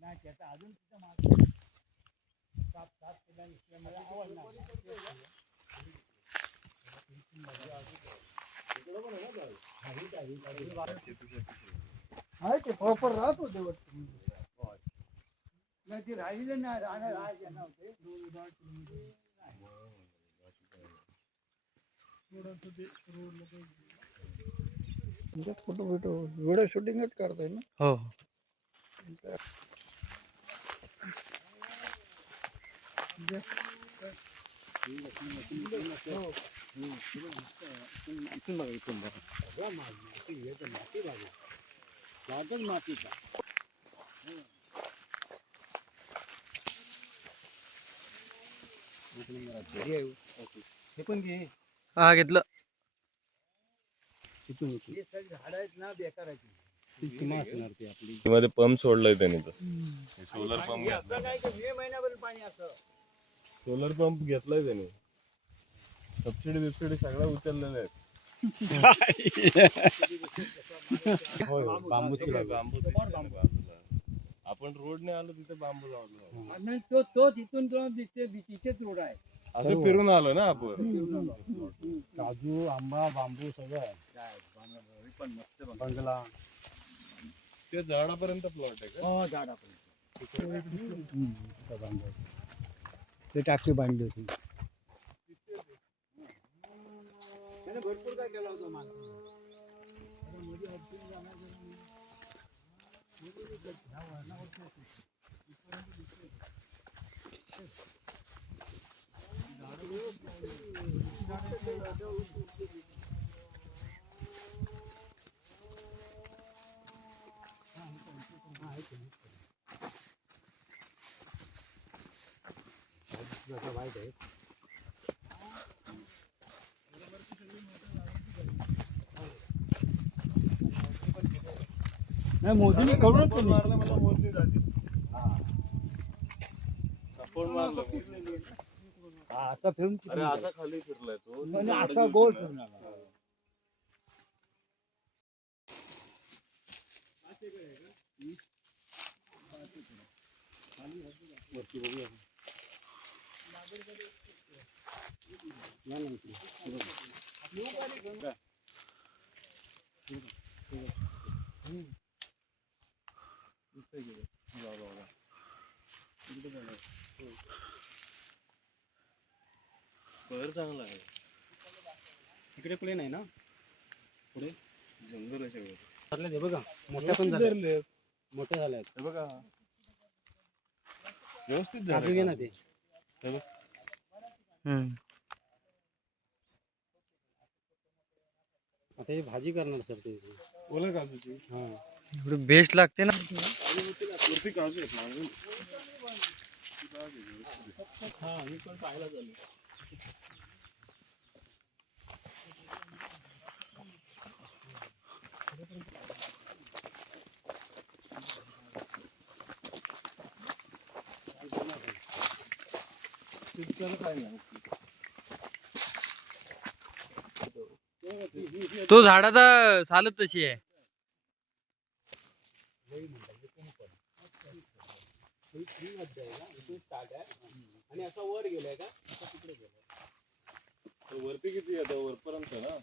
नाही त्याचा अजून तिथं माग सात सात किल्ला निघल्यामुळे आवडणार आहे ते प्रॉपर राहत होते वाटतं नाही ते राहिले नाही राहणार राहायचे होते दोन दोन किलोमीटर फोटो फोटो व्हिडिओ शूटिंगच करताय ना? हो. लागच मातीचा हे पण घे. हा घेतलं तिथून हे सगळी झाडं आहेत ना बेकार ती आपली? मध्ये पंप सोडलाय त्याने तर. सोलर पंप सोलर पंप घेतलाय. त्याने. सबसिडी बिबसिडी सगळ्या उचललेल्या आहेत. आपण रोडने आलो तिथे बांबू लावला. आणि तो तो तिथून दिसते तिथेच रोड आहे. असं फिरून आलो ना आपण. काजू आंबा बांबू सगळं आहे. पण मस्त बंगला. ते झाडापर्यंत प्लॉट आहे का? हो झाड ते टाकी बांधली होती भरपूर काय केलं होतं मला वाईट आहे नाही मोदीने करूनच केली मारलं मला मोदी झाली हा मारला हा, असा फिरून अरे असा खाली फिरलाय तो झाड असा गोल फिरला. फिरून आला वरती बघूया. हे? दिसतंय ते? बघा, बघा. इकडे बघा. हो. बहर चांगला आहे. इकडे प्लेन आहे ना? पुढे? जंगल आहे सगळं. ठरले ते बघा. मोठ्या पण झाल्या मोठ्या झाल्या हे बघा. व्यवस्थित काजू घे झालं ना ते. हम्म. आता हे भाजी करणार सर ते. ओला काजूची. हा. एवढी बेस्ट लागते ना. वरती काजू आहेत. हा मी पण पाहायला झालो तो झाडाचा सालच तशी आहे. आणि असा वर गेलाय का? तर वरती किती आहे? वरपर्यंत ना.